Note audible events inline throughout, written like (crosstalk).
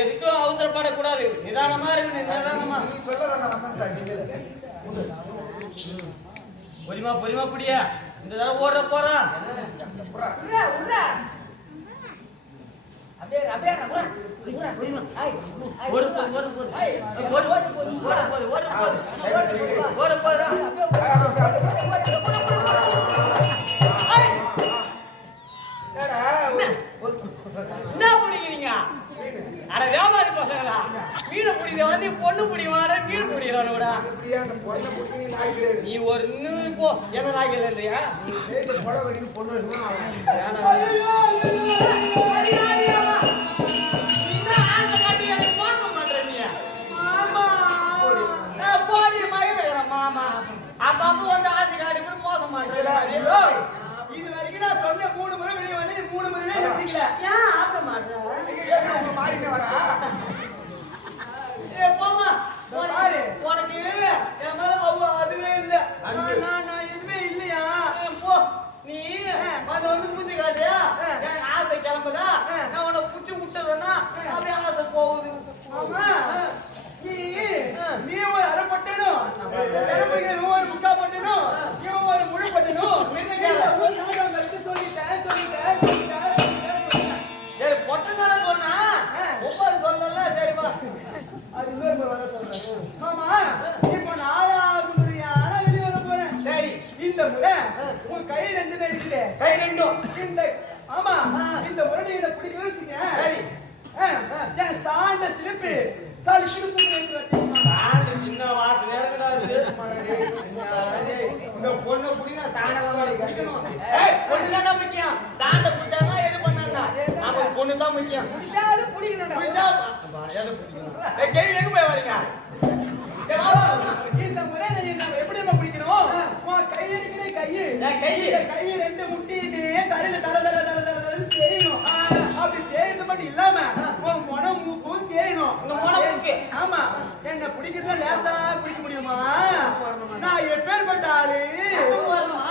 எதுக்கும் அவசரப்படக்கூடாது நிதானமா இருக்கு நிதானமா நீ சொல்ல பொறிமா பொறிமா புடியா இந்த தடவை ஓடுற போறா புறா. போது உர்ரா. அப்படியே இரு, அப்படியே இரு, உர்ரா, உர்ரா. ஐய், ஐய், ஒரு உர்ரா. போது ஒரு போது ஐய், ஒரு போது ஓட போது ஓட போது ஓட போதுடா என்னடா, ஒரு- ஒரு- என்ன பிடிக்கிறீங்க அட வியாபாரி பசங்களா மீனை பிடிக்கிற பொண்ணு பிடிவாட மீன் பிடிக்கிறானோடா நீ ஒரு போ என்ன நாய்க்கலன்றியா நீ செய்த புடவை கட்டிட்டு பொண்ணு மாமா அப்பப்ப வந்து ஆசை கூட மோசம் பண்றேன் இது வரைக்கும் நான் சொன்ன மூணு முறை வெளியே வந்து நீ மூணு முறை வெளியே பிடிக்கல. ஏன் ஆப்பிட மாட்டேன் மாறினே வரா? ஏ போமா பாரு உனக்கு இல்ல என் மேல அவ்வளவு அதுவே இல்ல நான் நான் நான் எதுவுமே இல்லையா ஏ, போ நீ வந்து மூஞ்சி ஆசை கிளம்புதா? நான் உன்னை புடிச்சு விட்டுறேன்னா அப்படியே ஆசை போகுது இருக்குது கை ரெண்டும். இந்த ஆமா இந்த என்ன பிடிக்கணும்னு வச்சுக்க சரி. சாண்ட சிலிப்பு. சாலி சிலிப்பு சின்ன வாசனை இந்த பொண்ணை புடி நான் பிடிக்கணும் ஏய் பொண்ணு முக்கியம். சாண்டை பிடிச்சாதான் எது பண்ணாண்டா நாம பொண்ணு தான் முக்கியம். எதை? ஏய், கேள்வி எங்க போய் வரீங்க. இந்த முறையில நீ எப்படி நம்ம பிடிக்கணும் உன் கை இருக்கிற கையு என் கை. இந்த கை ரெண்டு முட்டிட்டு தரையில தர தர தர தர தரன்னு தேயணும். அப்படி தேய்றது மட்டும் இல்லாம உன் முனம் மூக்கும் தேயணும்? ஆமா. என்ன பிடிக்கிறதுல லேசா பிடிக்க முடியுமா? நான் எப்பேற்பட்ட ஆளு? வரணுமா?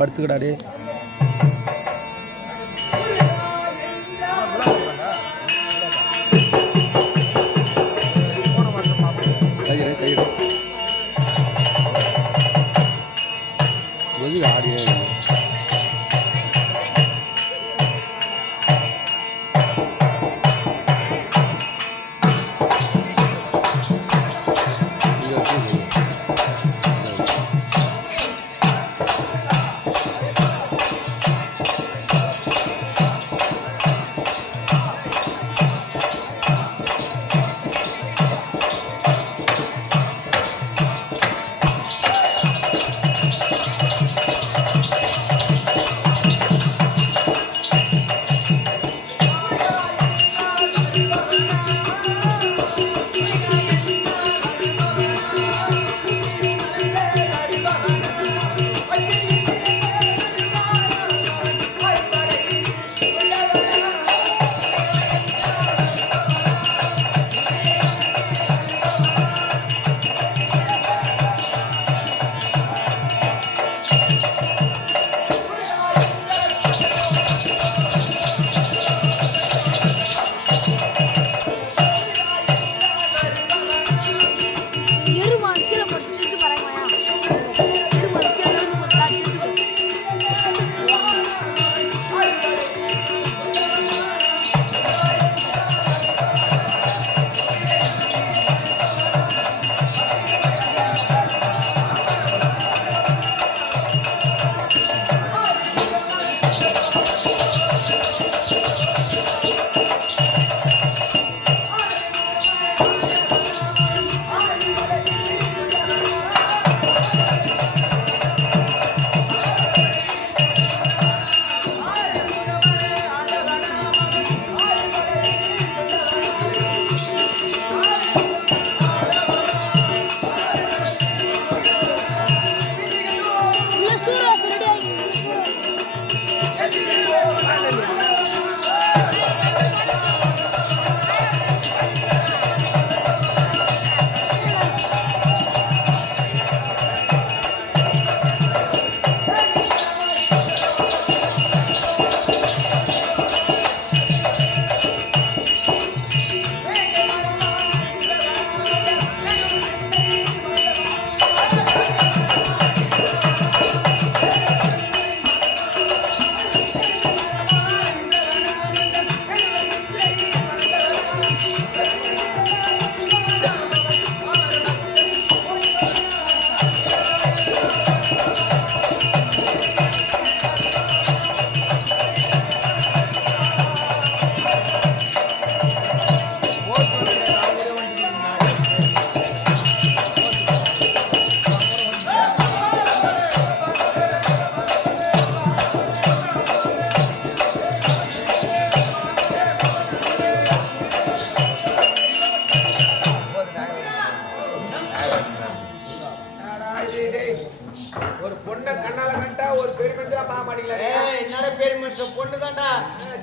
படுத்துக்கிடாடே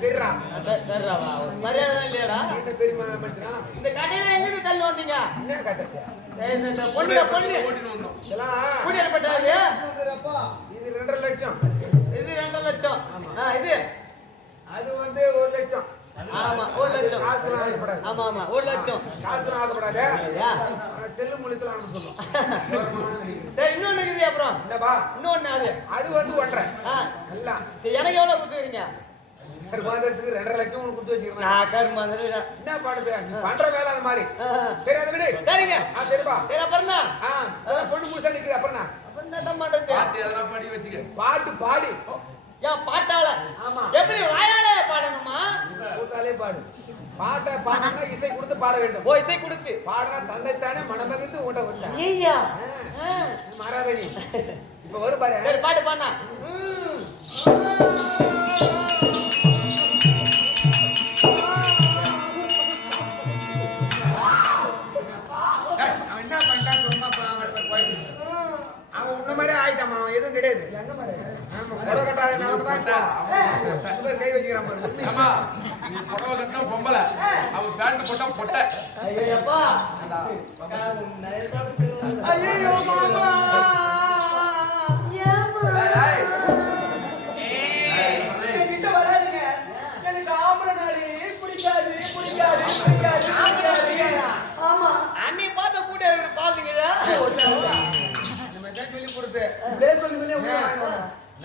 சரிடா சரிடாவா மரியாதை இல்லையாடா? என்ன பெரிய மனுஷனா இந்த கடையில எங்க தள்ளி வந்தீங்க? என்ன ஏய், இந்த- பொண்ணு பொண்ணு. இதெல்லாம் இது ரெண்டரை லட்சம். இது ரெண்டு லட்சம். ஆ, இது? அது வந்து ஒரு லட்சம். ஆமா ஒரு லட்சம். காசுலாம் ஆசைப்படாது. ஆமா ஆமா ஒரு லட்சம். காசுலாம் ஆசைப்படாது. ஆனா செல்லு முழித்தலாம் சொல்லும். (laughs) டேய், இன்னொன்னு இருக்குது அப்புறம். என்னப்பா? இன்னொன்னு அது. அது வந்து ஒன்றரை. ஆ, நல்லா. சரி, எனக்கு எவ்வளவு கொடுத்துக்கிறீங்க மாதத்துக்கு ரெண்டரை லட்சம் உனக்கு கொடுத்து வந்துடுறேன். என்ன பாடுது நீ பண்ற வேலை அந்த மாதிரி. சரி அதை விடு. சரிங்க. ஆ சரிப்பா. சரி அப்புறம் என்ன? ஆ பொண்ணு நிக்குது அப்புறம்? அப்புறம் என்ன பண்றது? பாட்டு பாடி ஏன் பாட்டால ஆமா. எப்படி வாயாலே பாடணுமா? கூத்தாலே பாடு. பாட்டை பாடினா இசை கொடுத்து பாட வேண்டும். ஓ இசை கொடுத்து. பாடினா தன்னைத்தானே மனமறிந்து உண்ட வந்த ஐயா மாறாத நீ. இப்ப வரும் பாரு. சரி பாட்டு பாடினா. நீ புடவை கட்டினா பொம்பளை. அவன் பேண்ட் போட்டா பொட்டை.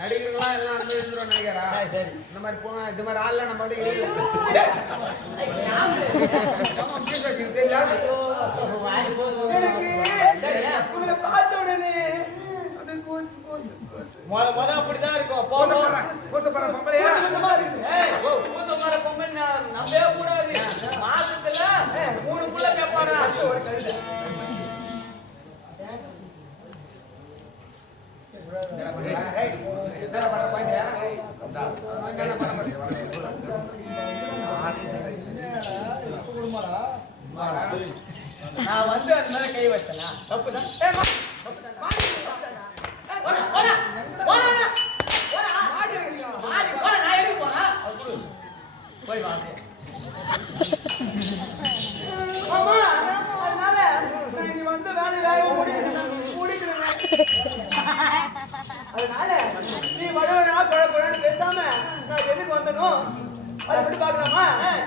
நடிகர்கள்லாம் எல்லாம் அனுபவிச்சுடுவோம் நினைக்கிறா சரி. இந்த மாதிரி போனா இந்த மாதிரி ஆள்லாம் நம்ம. எனக்கு பார்த்த உடனே. முத முத அப்படிதான் இருக்கும் போதும் போறேன், பொம்பளையா? பொம்மை நான் நம்பவே கூடாது மாசத்துல மூணு புள்ள கேட்பானா ஒரு கழுதை. நான் வந்து அந்த மேல கை வச்சனா? தப்பு தான் மா- தப்புதான். மாடி, தப்புதானா? ஏய், போடா, போடா, போடாண்ணா. போடா. மாடி, போடா, நான் எதுக்கு போறேன்? அது கொடு. போய் வாங்க ஆமா, அதனால நான் இங்க வந்த வேலையை வேகமா முடிக்கணும், முடிக்கணுங்க. அதனால நீ வடவனா பழப்பழன்னு பேசாம நான் எதுக்கு வந்தனோ அதை மட்டும்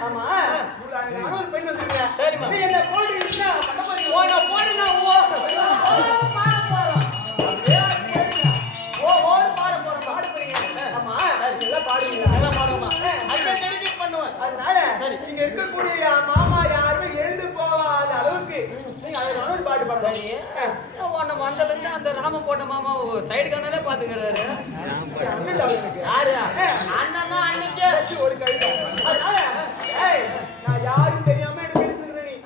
ஆமா. நானும் ஒரு பெண் வந்துருக்கேன் சரிம்மா. நீ என்ன போடுனா ஓ பாட போறோம். போடுங்க. ஓ ஓடு பாட போறோம். பாட போறீங்க. ஆமா. எல்லாம் பாடுவீங்களா? நல்லா பாடுமா அதுவே டெடிகேட் பண்ணுவேன் அதனால. இங்க இருக்கக்கூடிய மாமா யாருமே எழுந்து அளவுக்கு நீங்க அழகான பாட்டு சரி. உன்னை அந்த ராம போட்ட மாமா சைடு கண்ணாலே பாத்துக்கிறாரு. யாரு? அண்ணன்னா அன்னைக்கே. ஒரு கழுதை. அதனால ஏய் நான் யாரும் தெரியாம என்ன பேசுகிறேன்.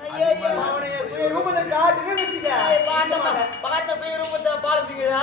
அவனை சுய ரூபத்தை காட்டுன்னு வச்சுக்க. பார்த்தமா பார்த்த சுயரூபத்தை பாலத்துக்கிறா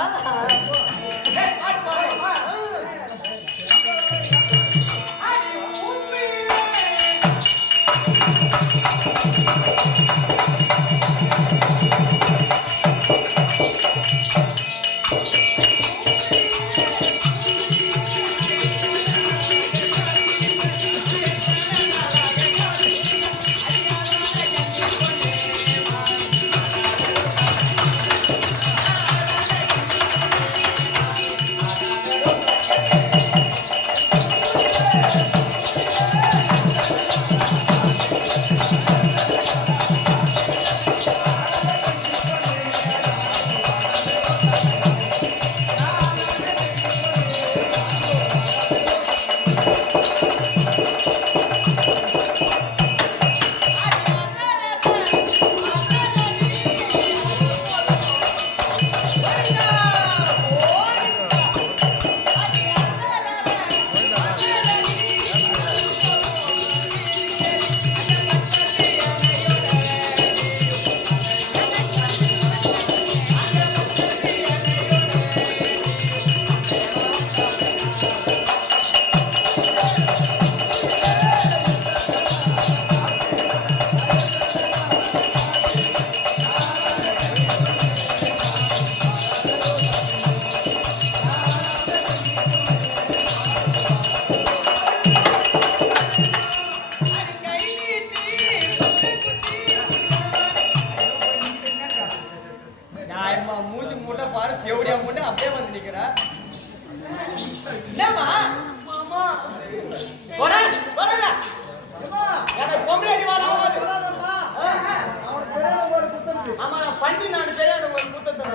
வண்டி நாலு பேர் அதை ஒரு கூத்தத்தை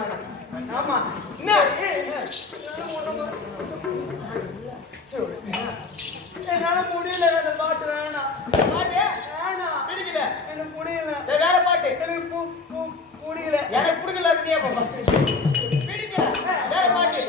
ஆமா. என்ன என்னால முடியல அந்த பாட்டு வேணாம். பாட்டு? வேணாம். பிடிக்கல. எனக்கு முடியல. வேற பாட்டு? எனக்கு பூ பூ பிடிக்கல எனக்கு பிடிக்கல இருக்கே பாப்பா. பிடிக்கல. வேற பாட்டு.